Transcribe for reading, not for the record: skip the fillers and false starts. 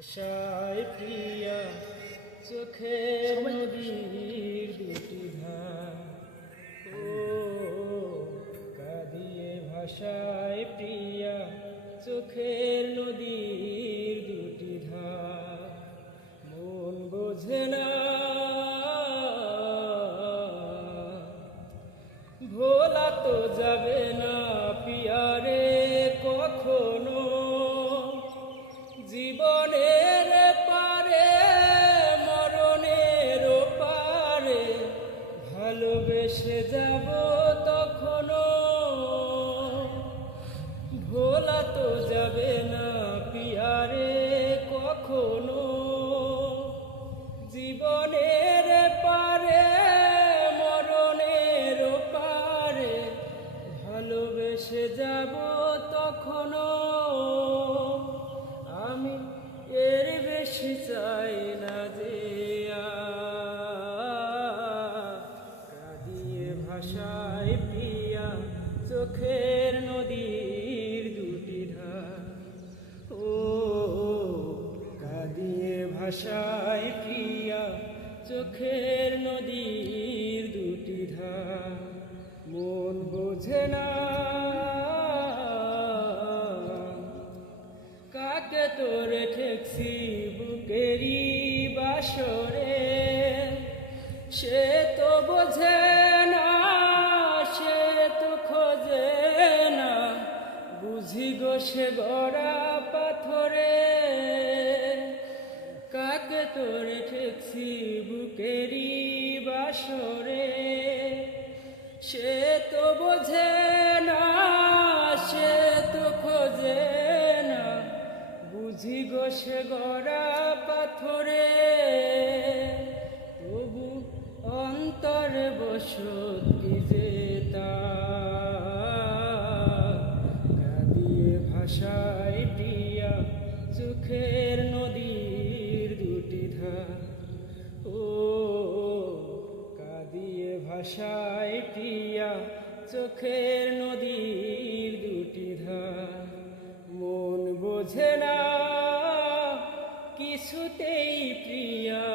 আশায় প্রিয়া চোখে নদীর দুটি ধার, ও কাঁদিয়ে ভাষায় প্রিয়া চোখের নদীর দুটি ধার। মন বোঝে না ভোলা তো যাবে না পিয়ারে কখনো, জীবনের পারে মরণের পারে ভালোবেসে যাব তখনো। ভোলা তো যাবে না পিয়ারে কখনো, জীবনের পারে মরণের পারে ভালোবেসে যাব তখনো। আমি এর বেশি চাই না যে কাঁদিয়ে ভাষায় প্রিয়া চোখের নদীর দুটি ধার, ও কাঁদিয়ে ভাষায় প্রিয়া চোখের নদীর দুটি ধার। মন বোঝে না কাকে তোরে ঠেকছি বুকেরি বাসরে, সে তো বোঝে না সে তো খোঁজে না, বুঝি গো সে গড়া পাথরে। কাকে তোরে ঠেকছি বুকেরি বাসরে, সে তো বোঝে না সে তো খোঁজে না, বুঝি গো সে গড়া পাথরে। তবু অন্তরে বসতি যে তার, কাঁদিয়ে ভাষায় প্রিয়া চোখের নদীর দুটি ধার, ও কাঁদিয়ে ভাষায় প্রিয়া চোখের নদীর দুটি ধার। মন বোঝে না কিছুতেই প্রিয়া